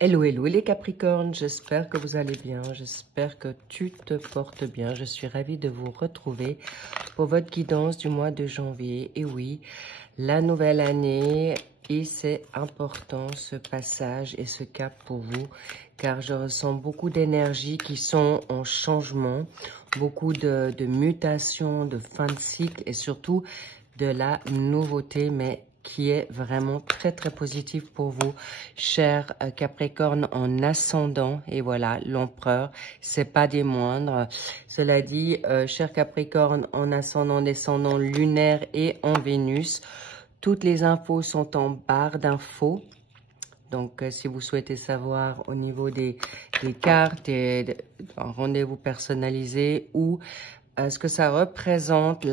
Hello, hello les Capricornes, j'espère que vous allez bien, j'espère que tu te portes bien. Je suis ravie de vous retrouver pour votre guidance du mois de janvier. Et oui, la nouvelle année, et c'est important ce passage et ce cap pour vous, car je ressens beaucoup d'énergie qui sont en changement, beaucoup de mutations, de fin de cycle et surtout de la nouveauté, mais qui est vraiment très très positif pour vous, cher Capricorne en ascendant. Et voilà, l'empereur, c'est pas des moindres. Cela dit, cher Capricorne en ascendant, descendant lunaire et en Vénus, toutes les infos sont en barre d'infos. Donc, si vous souhaitez savoir au niveau des cartes et un rendez-vous personnalisé ou ce que ça représente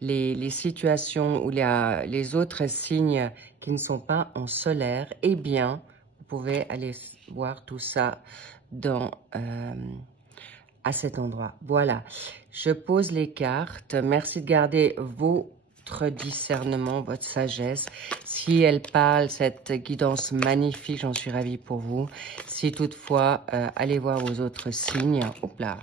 les situations ou les autres signes qui ne sont pas en solaire, eh bien, vous pouvez aller voir tout ça à cet endroit. Voilà, je pose les cartes. Merci de garder votre discernement, votre sagesse. Si elle parle, cette guidance magnifique, j'en suis ravie pour vous. Si toutefois, allez voir vos autres signes. Hop là.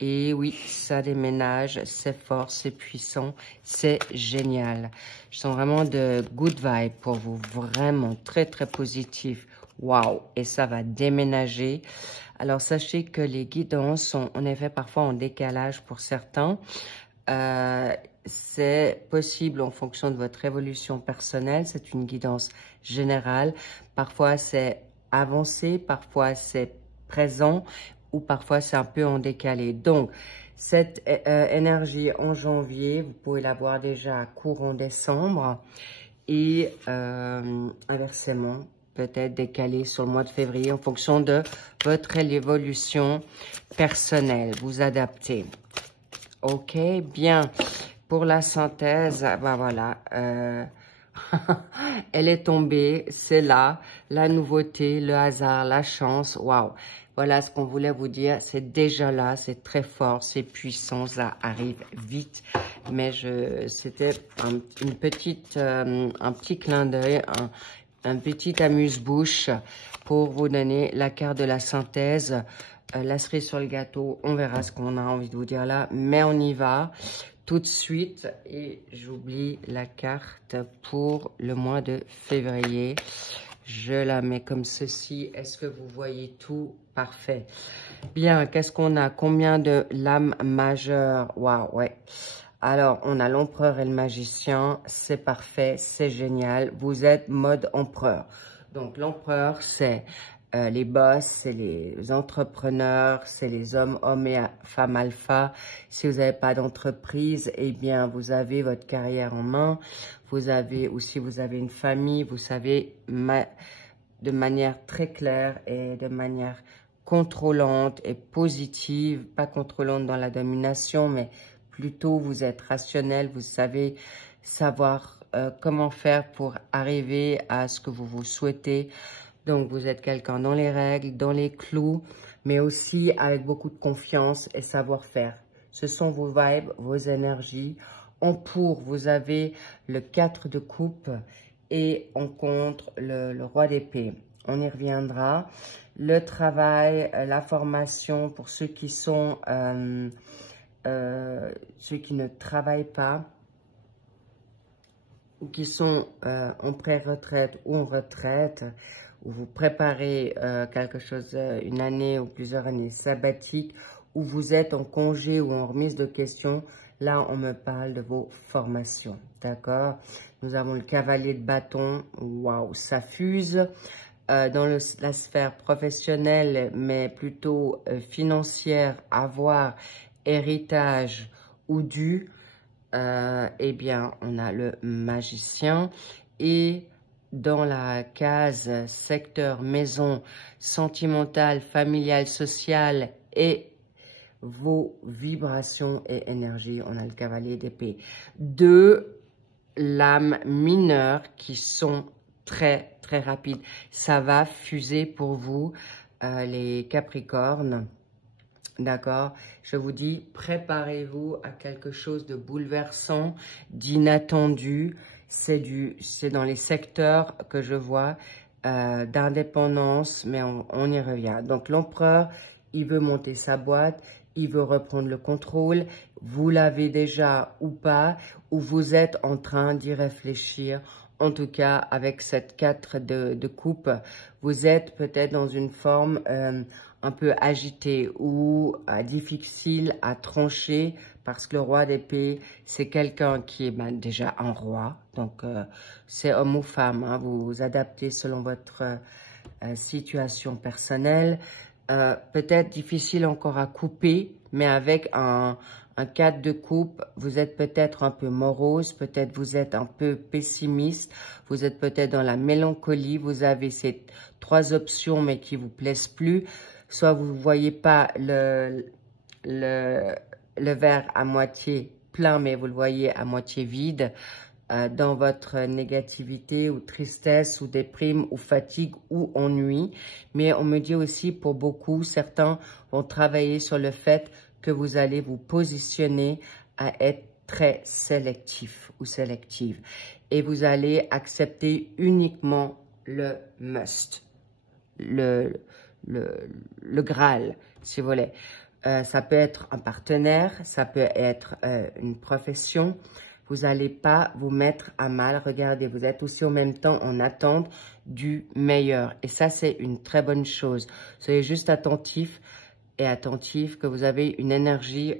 Et oui, ça déménage, c'est fort, c'est puissant, c'est génial. Je sens vraiment de good vibes pour vous, vraiment très très positif. Waouh, et ça va déménager. Alors sachez que les guidances sont en effet parfois en décalage pour certains. C'est possible en fonction de votre évolution personnelle, c'est une guidance générale. Parfois c'est avancé, parfois c'est présent, ou parfois c'est un peu en décalé. Donc, cette énergie en janvier, vous pouvez la voir déjà courant décembre et inversement, peut-être décalé sur le mois de février en fonction de votre évolution personnelle. Vous adaptez. Ok, bien. Pour la synthèse, ben voilà, elle est tombée, c'est là, la nouveauté, le hasard, la chance, waouh. Voilà ce qu'on voulait vous dire, c'est déjà là, c'est très fort, c'est puissant, ça arrive vite. Mais c'était un petit clin d'œil, un petit amuse-bouche pour vous donner la carte de la synthèse. La cerise sur le gâteau, on verra ce qu'on a envie de vous dire là, mais on y va tout de suite. Et j'oublie la carte pour le mois de février. Je la mets comme ceci. Est-ce que vous voyez tout? Parfait. Bien, qu'est-ce qu'on a? Combien de lames majeures? Waouh, ouais. Alors, on a l'empereur et le magicien. C'est parfait, c'est génial. Vous êtes mode empereur. Donc, l'empereur, c'est les boss, c'est les entrepreneurs, c'est les hommes et femmes alpha. Si vous n'avez pas d'entreprise, eh bien, vous avez votre carrière en main. Vous avez aussi, vous avez une famille, vous savez, de manière très claire et de manière contrôlante et positive, pas contrôlante dans la domination, mais plutôt vous êtes rationnel, vous savez savoir comment faire pour arriver à ce que vous souhaitez. Donc, vous êtes quelqu'un dans les règles, dans les clous, mais aussi avec beaucoup de confiance et savoir-faire. Ce sont vos vibes, vos énergies. En pour, vous avez le 4 de coupe et en contre, le roi d'épée. On y reviendra. Le travail, la formation pour ceux qui sont, ceux qui ne travaillent pas, ou qui sont en pré-retraite ou en retraite, où vous préparez quelque chose, une année ou plusieurs années sabbatiques, où vous êtes en congé ou en remise de questions, là, on me parle de vos formations, d'accord? Nous avons le cavalier de bâton, waouh, ça fuse. Dans la sphère professionnelle, mais plutôt financière, avoir, héritage ou dû, eh bien, on a le magicien. Et dans la case secteur maison, sentimentale, familiale, sociale et vos vibrations et énergie, on a le cavalier d'épée. Deux lames mineures qui sont très très rapides. Ça va fuser pour vous, les Capricornes. D'accord? Je vous dis, préparez-vous à quelque chose de bouleversant, d'inattendu. C'est dans les secteurs que je vois. d'indépendance, mais on y revient. Donc l'empereur, il veut monter sa boîte, il veut reprendre le contrôle. Vous l'avez déjà ou pas, ou vous êtes en train d'y réfléchir. En tout cas, avec cette 4 de coupe, vous êtes peut-être dans une forme un peu agitée ou difficile à trancher, parce que le roi d'épée, c'est quelqu'un qui est déjà un roi. Donc, c'est homme ou femme, hein, vous vous adaptez selon votre situation personnelle. Peut-être difficile encore à couper, mais avec un 4 de coupe, vous êtes peut-être un peu morose, peut-être vous êtes un peu pessimiste, vous êtes peut-être dans la mélancolie, vous avez ces 3 options mais qui vous plaisent plus. Soit vous ne voyez pas le verre à moitié plein, mais vous le voyez à moitié vide. Dans votre négativité ou tristesse ou déprime ou fatigue ou ennui. Mais on me dit aussi pour beaucoup, certains vont travailler sur le fait que vous allez vous positionner à être très sélectif ou sélective. Et vous allez accepter uniquement le must, le Graal, si vous voulez. Ça peut être un partenaire, ça peut être une profession. Vous n'allez pas vous mettre à mal. Regardez, vous êtes aussi en même temps en attente du meilleur. Et ça, c'est une très bonne chose. Soyez juste attentif et attentif que vous avez une énergie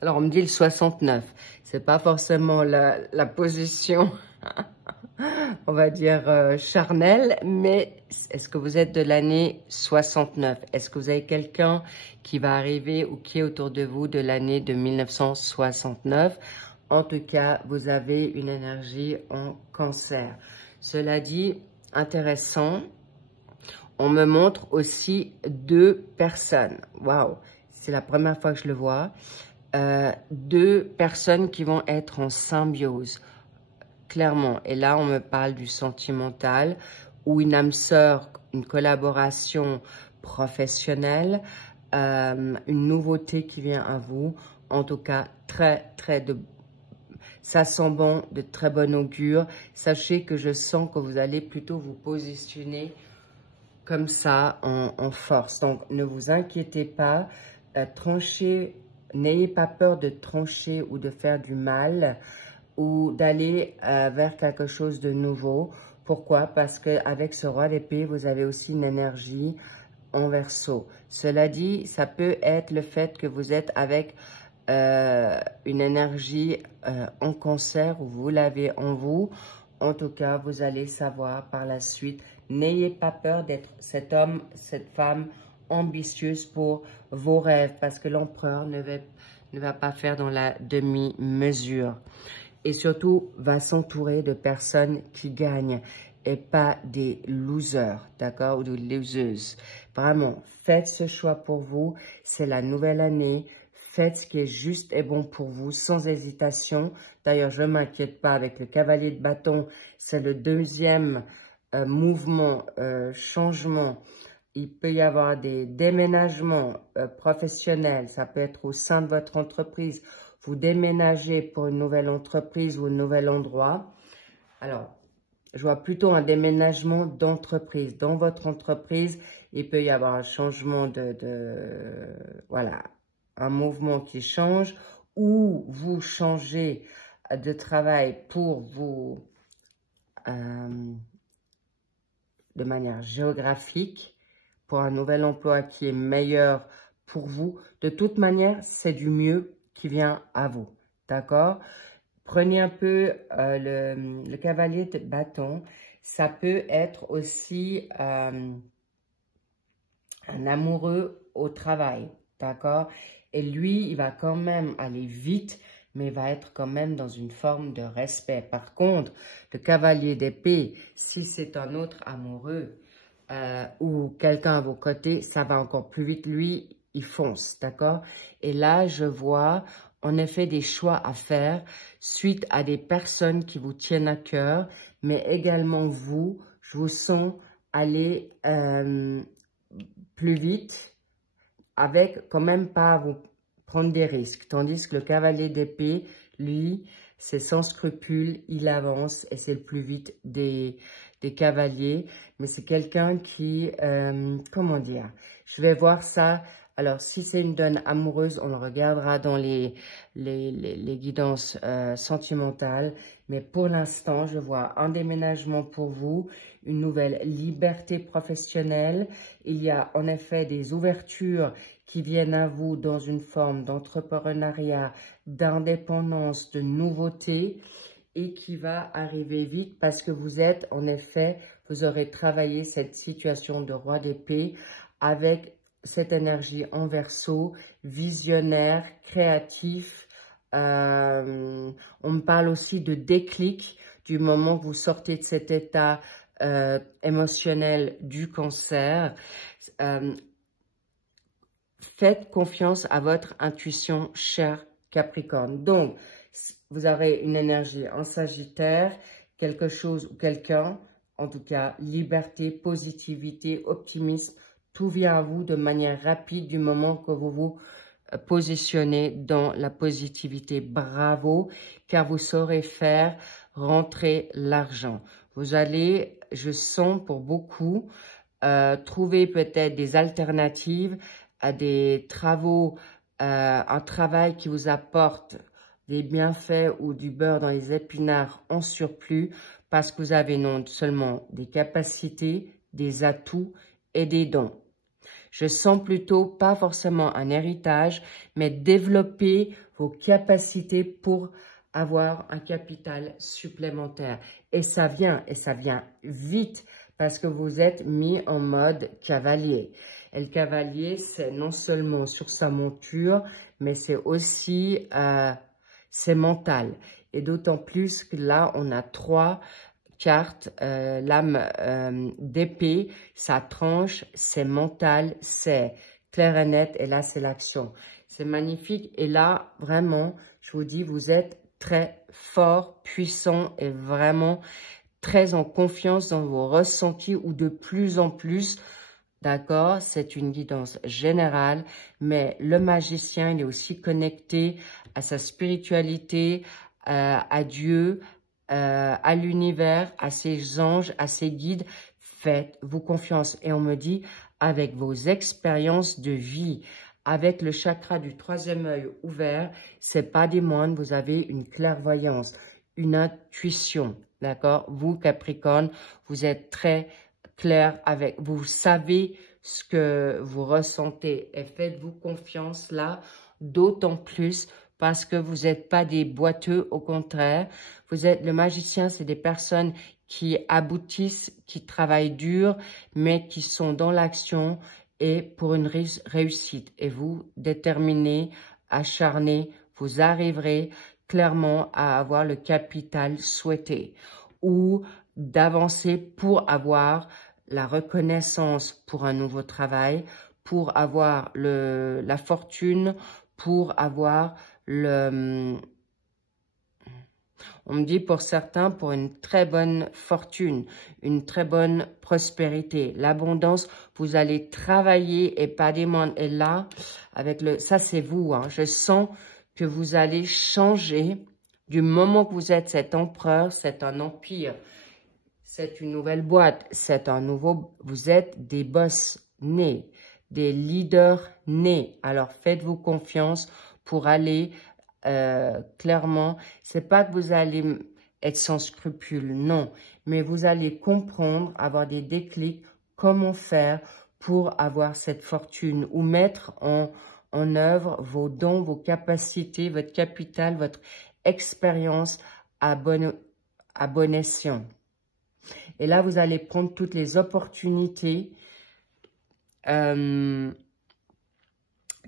Alors, on me dit le 69. C'est pas forcément la position, on va dire, charnelle, mais est-ce que vous êtes de l'année 69? Est-ce que vous avez quelqu'un qui va arriver ou qui est autour de vous de l'année de 1969? En tout cas, vous avez une énergie en cancer. Cela dit, intéressant, on me montre aussi 2 personnes. Waouh, c'est la première fois que je le vois. 2 personnes qui vont être en symbiose, clairement. Et là, on me parle du sentimental ou une âme sœur, une collaboration professionnelle, une nouveauté qui vient à vous. En tout cas, ça sent bon, de très bon augure. Sachez que je sens que vous allez plutôt vous positionner comme ça en force. Donc, ne vous inquiétez pas, tranchez. N'ayez pas peur de trancher ou de faire du mal ou d'aller vers quelque chose de nouveau. Pourquoi? Parce qu'avec ce roi d'épée, vous avez aussi une énergie en Verseau. Cela dit, ça peut être le fait que vous êtes avec une énergie en cancer ou vous l'avez en vous. En tout cas, vous allez savoir par la suite. N'ayez pas peur d'être cet homme, cette femme ambitieuse pour vos rêves, parce que l'empereur ne va pas faire dans la demi-mesure. Et surtout, va s'entourer de personnes qui gagnent et pas des losers, d'accord, ou des loseuses. Vraiment, faites ce choix pour vous. C'est la nouvelle année. Faites ce qui est juste et bon pour vous, sans hésitation. D'ailleurs, je ne m'inquiète pas avec le cavalier de bâton. C'est le deuxième mouvement, changement. Il peut y avoir des déménagements professionnels. Ça peut être au sein de votre entreprise. Vous déménagez pour une nouvelle entreprise ou un nouvel endroit. Alors, je vois plutôt un déménagement d'entreprise. Dans votre entreprise, il peut y avoir un changement voilà, un mouvement qui change, ou vous changez de travail pour vous, de manière géographique, pour un nouvel emploi qui est meilleur pour vous. De toute manière, c'est du mieux qui vient à vous, d'accord? Prenez un peu le cavalier de bâton. Ça peut être aussi un amoureux au travail, d'accord? Et lui, il va quand même aller vite, mais il va être quand même dans une forme de respect. Par contre, le cavalier d'épée, si c'est un autre amoureux ou quelqu'un à vos côtés, ça va encore plus vite. Lui, il fonce, d'accord? Et là, je vois en effet des choix à faire suite à des personnes qui vous tiennent à cœur, mais également vous, je vous sens aller plus vite, avec quand même pas à vous prendre des risques. Tandis que le cavalier d'épée, Lui, c'est sans scrupule, il avance et c'est le plus vite des cavaliers. Mais c'est quelqu'un qui, comment dire, je vais voir ça. Alors, si c'est une donne amoureuse, on le regardera dans les guidances sentimentales. Mais pour l'instant, je vois un déménagement pour vous, une nouvelle liberté professionnelle. Il y a en effet des ouvertures qui viennent à vous dans une forme d'entrepreneuriat, d'indépendance, de nouveauté et qui va arriver vite parce que vous êtes, en effet, vous aurez travaillé cette situation de roi d'épée avec cette énergie en verso, visionnaire, créatif. On me parle aussi de déclic du moment que vous sortez de cet état émotionnel du cancer. Faites confiance à votre intuition, cher Capricorne. Donc, vous aurez une énergie en Sagittaire, quelque chose ou quelqu'un, en tout cas, liberté, positivité, optimisme, tout vient à vous de manière rapide du moment que vous vous positionnez dans la positivité. Bravo, car vous saurez faire rentrer l'argent. Vous allez, je sens pour beaucoup, trouver peut-être des alternatives à des travaux, un travail qui vous apporte des bienfaits ou du beurre dans les épinards en surplus parce que vous avez non seulement des capacités, des atouts et des dons. Je sens plutôt pas forcément un héritage, mais développer vos capacités pour avoir un capital supplémentaire. Et ça vient vite parce que vous êtes mis en mode cavalier. Et le cavalier, c'est non seulement sur sa monture, mais c'est aussi c'est mental. Et d'autant plus que là, on a 3 cartes, l'âme d'épée, sa tranche, c'est mental, c'est clair et net, et là, c'est l'action. C'est magnifique. Et là, vraiment, je vous dis, vous êtes très fort, puissant et vraiment très en confiance dans vos ressentis ou de plus en plus. D'accord, c'est une guidance générale, mais le magicien, il est aussi connecté à sa spiritualité, à Dieu, à l'univers, à ses anges, à ses guides. Faites-vous confiance. Et on me dit, avec vos expériences de vie, avec le chakra du 3e œil ouvert, c'est pas des moindres, vous avez une clairvoyance, une intuition. D'accord, vous Capricorne, vous êtes très clair avec, vous savez ce que vous ressentez et faites-vous confiance là, d'autant plus parce que vous n'êtes pas des boiteux, au contraire. Vous êtes le magicien, c'est des personnes qui aboutissent, qui travaillent dur, mais qui sont dans l'action et pour une réussite. Et vous, déterminés, acharnés, vous arriverez clairement à avoir le capital souhaité ou d'avancer pour avoir la reconnaissance pour un nouveau travail, pour avoir la fortune, pour avoir on me dit pour certains, pour une très bonne fortune, une très bonne prospérité, l'abondance, vous allez travailler et pas des moindres. Et là, avec ça c'est vous, hein, je sens que vous allez changer du moment que vous êtes cet empereur, c'est un empire. C'est une nouvelle boîte, c'est un nouveau... Vous êtes des boss nés, des leaders nés. Alors, faites-vous confiance pour aller clairement. C'est pas que vous allez être sans scrupules, non. Mais vous allez comprendre, avoir des déclics, comment faire pour avoir cette fortune ou mettre en œuvre vos dons, vos capacités, votre capital, votre expérience à bon escient. Et là, vous allez prendre toutes les opportunités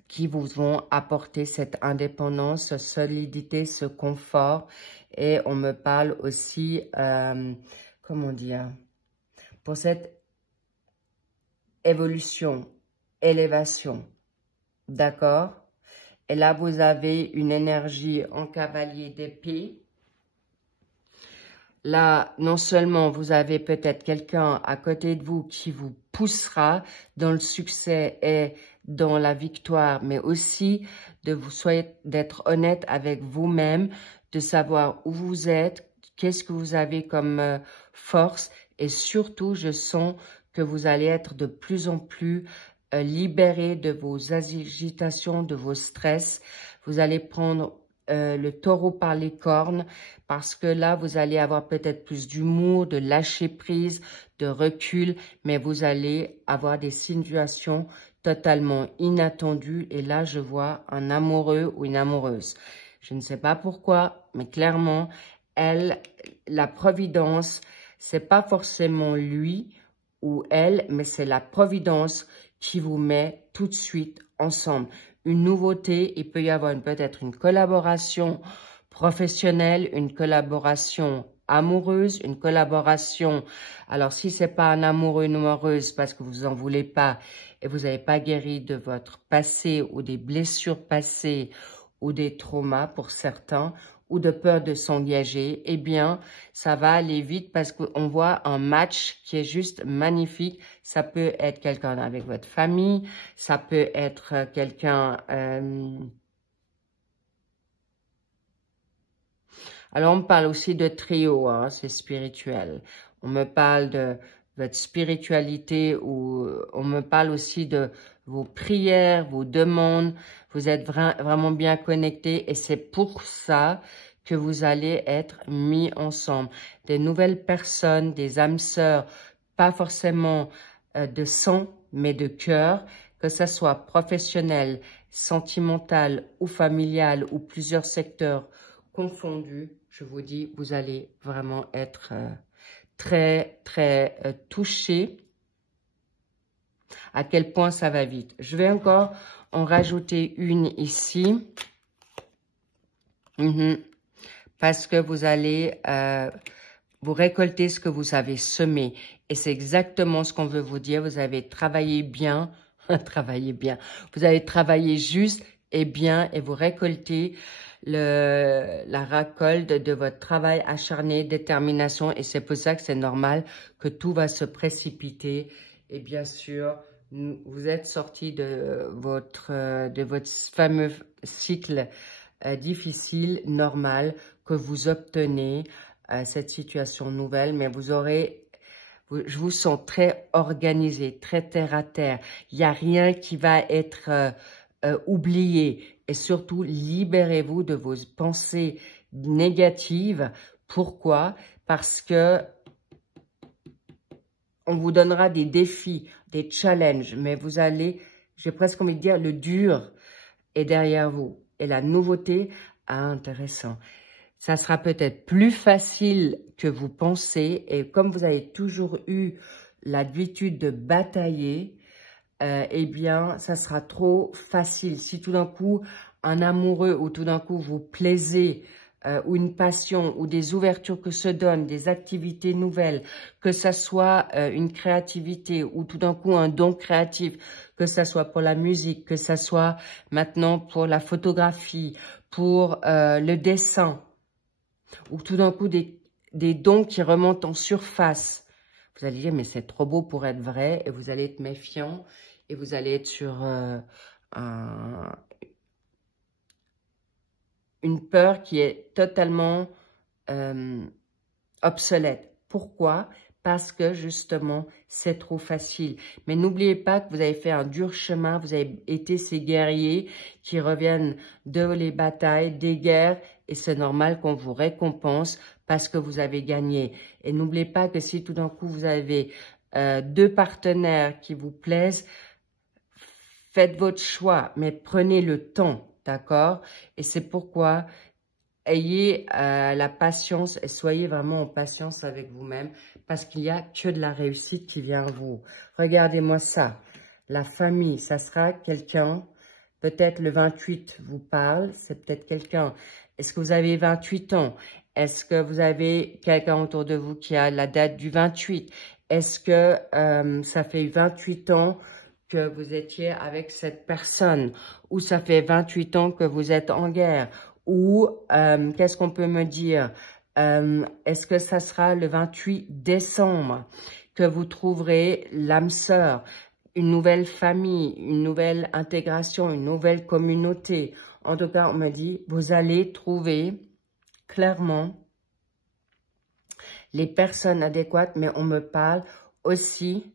qui vous vont apporter cette indépendance, cette solidité, ce confort. Et on me parle aussi, comment dire, pour cette évolution, élévation. D'accord? Et là, vous avez une énergie en cavalier d'épée. Là, non seulement vous avez peut-être quelqu'un à côté de vous qui vous poussera dans le succès et dans la victoire, mais aussi d'être honnête avec vous-même, de savoir où vous êtes, qu'est-ce que vous avez comme force, et surtout, je sens que vous allez être de plus en plus libéré de vos agitations, de vos stress. Vous allez prendre le taureau par les cornes, parce que là, vous allez avoir peut-être plus d'humour, de lâcher prise, de recul, mais vous allez avoir des situations totalement inattendues. Et là, je vois un amoureux ou une amoureuse. Je ne sais pas pourquoi, mais clairement, la providence, c'est pas forcément lui ou elle, mais c'est la providence qui vous met tout de suite ensemble. Une nouveauté, il peut y avoir peut-être une collaboration professionnelle, une collaboration amoureuse, une collaboration. Alors, si c'est pas un amoureux, une amoureuse, parce que vous en voulez pas et vous n'avez pas guéri de votre passé ou des blessures passées ou des traumas pour certains, ou de peur de s'engager, eh bien, ça va aller vite parce qu'on voit un match qui est juste magnifique. Ça peut être quelqu'un avec votre famille, ça peut être quelqu'un... Alors, on me parle aussi de trio, hein, c'est spirituel. On me parle de votre spiritualité ou on me parle aussi de vos prières, vos demandes. Vous êtes vraiment bien connectés et c'est pour ça que vous allez être mis ensemble. Des nouvelles personnes, des âmes sœurs, pas forcément de sang, mais de cœur, que ça soit professionnel, sentimental ou familial ou plusieurs secteurs confondus. Je vous dis, vous allez vraiment être très touché à quel point ça va vite. Je vais encore en rajouter une ici. Parce que vous allez vous récolter ce que vous avez semé. Et c'est exactement ce qu'on veut vous dire. Vous avez travaillé bien, travaillé bien. Vous avez travaillé juste et bien et vous récoltez la récolte de votre travail acharné, détermination. Et c'est pour ça que c'est normal que tout va se précipiter. Et bien sûr, vous êtes sorti de votre fameux cycle difficile, normal, que vous obtenez cette situation nouvelle, mais je vous sens très organisé, très terre à terre. Il n'y a rien qui va être oublié. Et surtout, libérez-vous de vos pensées négatives. Pourquoi? Parce que on vous donnera des défis, des challenges, mais vous allez, j'ai presque envie de dire, le dur est derrière vous. Et la nouveauté, intéressant. Ça sera peut-être plus facile que vous pensez. Et comme vous avez toujours eu l'habitude de batailler, eh bien, ça sera trop facile. Si tout d'un coup, un amoureux ou tout d'un coup, vous plaisez, ou une passion, ou des ouvertures que se donnent, des activités nouvelles, que ça soit une créativité, ou tout d'un coup un don créatif, que ça soit pour la musique, que ça soit maintenant pour la photographie, pour le dessin, ou tout d'un coup des dons qui remontent en surface. Vous allez dire, mais c'est trop beau pour être vrai, et vous allez être méfiant, et vous allez être sur une peur qui est totalement obsolète. Pourquoi? Parce que justement, c'est trop facile. Mais n'oubliez pas que vous avez fait un dur chemin, vous avez été ces guerriers qui reviennent de les batailles, des guerres, et c'est normal qu'on vous récompense parce que vous avez gagné. Et n'oubliez pas que si tout d'un coup vous avez deux partenaires qui vous plaisent, faites votre choix, mais prenez le temps, d'accord? Et c'est pourquoi ayez la patience et soyez vraiment en patience avec vous-même parce qu'il n'y a que de la réussite qui vient à vous. Regardez-moi ça. La famille, ça sera quelqu'un, peut-être le 28 vous parle, c'est peut-être quelqu'un. Est-ce que vous avez 28 ans? Est-ce que vous avez quelqu'un autour de vous qui a la date du 28? Est-ce que ça fait 28 ans que vous étiez avec cette personne? Ou ça fait 28 ans que vous êtes en guerre? Ou qu'est-ce qu'on peut me dire? Est-ce que ça sera le 28 décembre que vous trouverez l'âme sœur? une nouvelle famille, une nouvelle intégration, une nouvelle communauté. En tout cas, on me dit, vous allez trouver clairement les personnes adéquates, mais on me parle aussi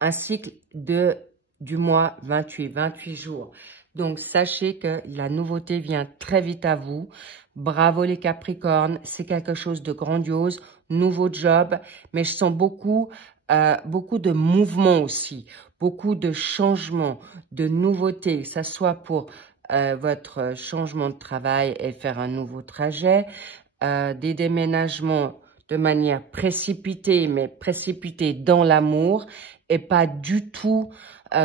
un cycle du mois 28 jours. Donc, sachez que la nouveauté vient très vite à vous. Bravo les Capricornes, c'est quelque chose de grandiose, nouveau job, mais je sens beaucoup de mouvements aussi, beaucoup de changements, de nouveautés, que ce soit pour votre changement de travail et faire un nouveau trajet, des déménagements de manière précipitée, mais précipitée dans l'amour et pas du tout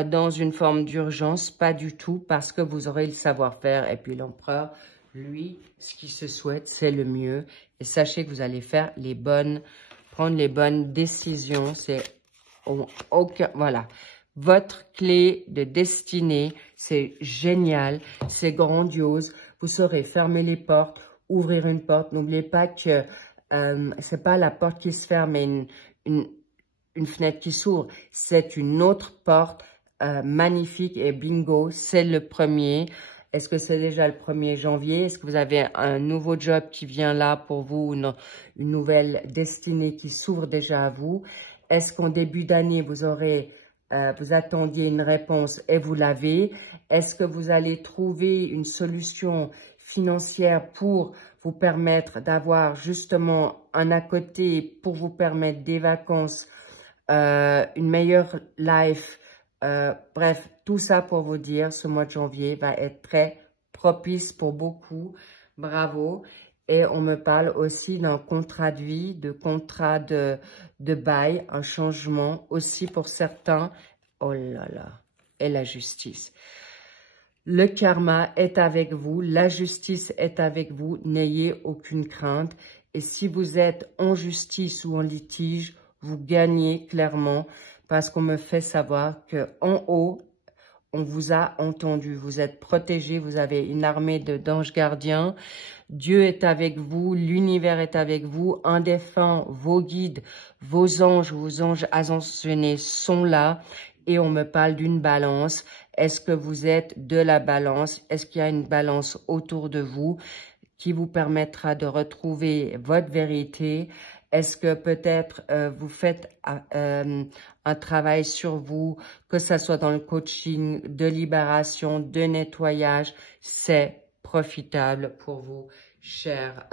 dans une forme d'urgence, pas du tout, parce que vous aurez le savoir-faire. Et puis l'empereur, lui, ce qu'il se souhaite, c'est le mieux. Et sachez que vous allez prendre les bonnes décisions. C'est aucun, voilà. Votre clé de destinée, c'est génial, c'est grandiose. Vous saurez fermer les portes, ouvrir une porte. N'oubliez pas que c'est pas la porte qui se ferme, mais une fenêtre qui s'ouvre. C'est une autre porte magnifique et bingo, c'est le premier. Est-ce que c'est déjà le 1er janvier? Est-ce que vous avez un nouveau job qui vient là pour vous, une nouvelle destinée qui s'ouvre déjà à vous? Est-ce qu'en début d'année, vous attendiez une réponse et vous l'avez? Est-ce que vous allez trouver une solution financière pour vous permettre d'avoir justement un à côté pour vous permettre des vacances, une meilleure life, bref, tout ça pour vous dire, ce mois de janvier va être très propice pour beaucoup. Bravo. Et on me parle aussi d'un contrat de vie, de contrat de bail, un changement aussi pour certains. Oh là là. Et la justice. Le karma est avec vous, la justice est avec vous, n'ayez aucune crainte. Et si vous êtes en justice ou en litige, vous gagnez clairement parce qu'on me fait savoir qu'en haut, on vous a entendu, vous êtes protégés, vous avez une armée d'anges gardiens. Dieu est avec vous, l'univers est avec vous, un défunt, vos guides, vos anges ascensionnés sont là. Et on me parle d'une balance. Est-ce que vous êtes de la balance? Est-ce qu'il y a une balance autour de vous qui vous permettra de retrouver votre vérité? Est-ce que peut-être vous faites un travail sur vous, que ce soit dans le coaching, de libération, de nettoyage? C'est profitable pour vous, chers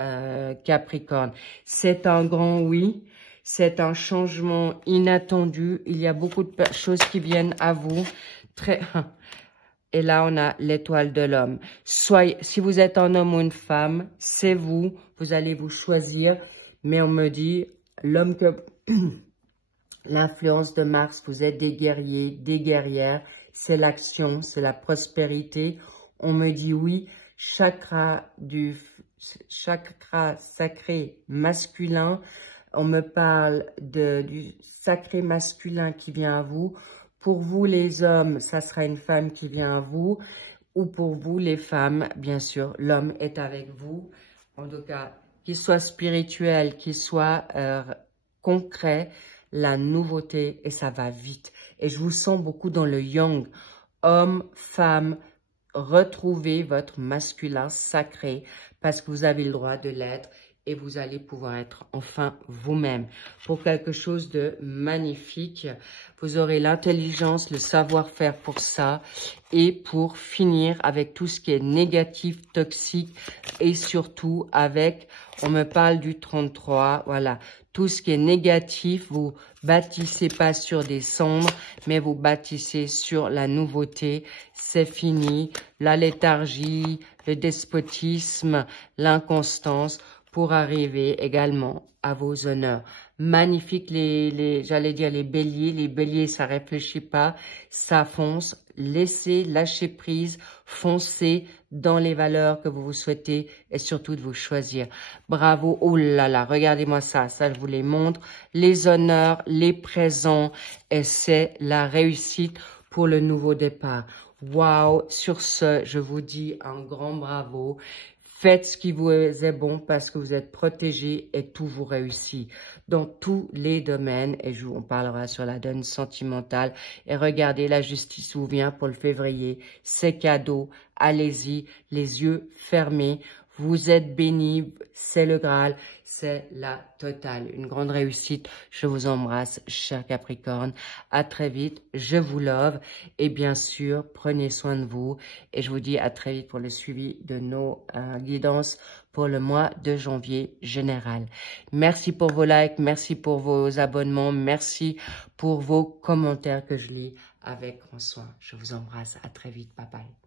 Capricorne. C'est un grand oui. C'est un changement inattendu. Il y a beaucoup de choses qui viennent à vous. Et là, on a l'étoile de l'homme. Si vous êtes un homme ou une femme, c'est vous. Vous allez vous choisir. Mais on me dit, l'homme que... L'influence de Mars, vous êtes des guerriers, des guerrières. C'est l'action, c'est la prospérité. On me dit oui. Chakra sacré masculin. On me parle du sacré masculin qui vient à vous. Pour vous, les hommes, ça sera une femme qui vient à vous. Ou pour vous, les femmes, bien sûr, l'homme est avec vous. En tout cas, qu'il soit spirituel, qu'il soit concret, la nouveauté, et ça va vite. Et je vous sens beaucoup dans le yang. Homme, femme, retrouvez votre masculin sacré parce que vous avez le droit de l'être. Et vous allez pouvoir être enfin vous-même pour quelque chose de magnifique. Vous aurez l'intelligence, le savoir-faire pour ça et pour finir avec tout ce qui est négatif, toxique et surtout avec, on me parle du 33, voilà, tout ce qui est négatif, vous bâtissez pas sur des cendres, mais vous bâtissez sur la nouveauté. C'est fini, la léthargie, le despotisme, l'inconstance, pour arriver également à vos honneurs. Magnifique, j'allais dire les béliers. Les béliers, ça réfléchit pas, ça fonce. Laissez, lâcher prise, foncez dans les valeurs que vous vous souhaitez et surtout de vous choisir. Bravo, oh là là, regardez-moi ça, ça je vous les montre. Les honneurs, les présents et c'est la réussite pour le nouveau départ. Waouh, sur ce, je vous dis un grand bravo. Faites ce qui vous est bon parce que vous êtes protégés et tout vous réussit dans tous les domaines. Et on parlera sur la donne sentimentale. Et regardez, la justice vous vient pour le février. C'est cadeau. Allez-y, les yeux fermés. Vous êtes bénis, c'est le Graal, c'est la totale. Une grande réussite. Je vous embrasse, cher Capricorne. À très vite, je vous love. Et bien sûr, prenez soin de vous. Et je vous dis à très vite pour le suivi de nos guidances pour le mois de janvier général. Merci pour vos likes, merci pour vos abonnements, merci pour vos commentaires que je lis avec grand soin. Je vous embrasse. À très vite. Bye bye.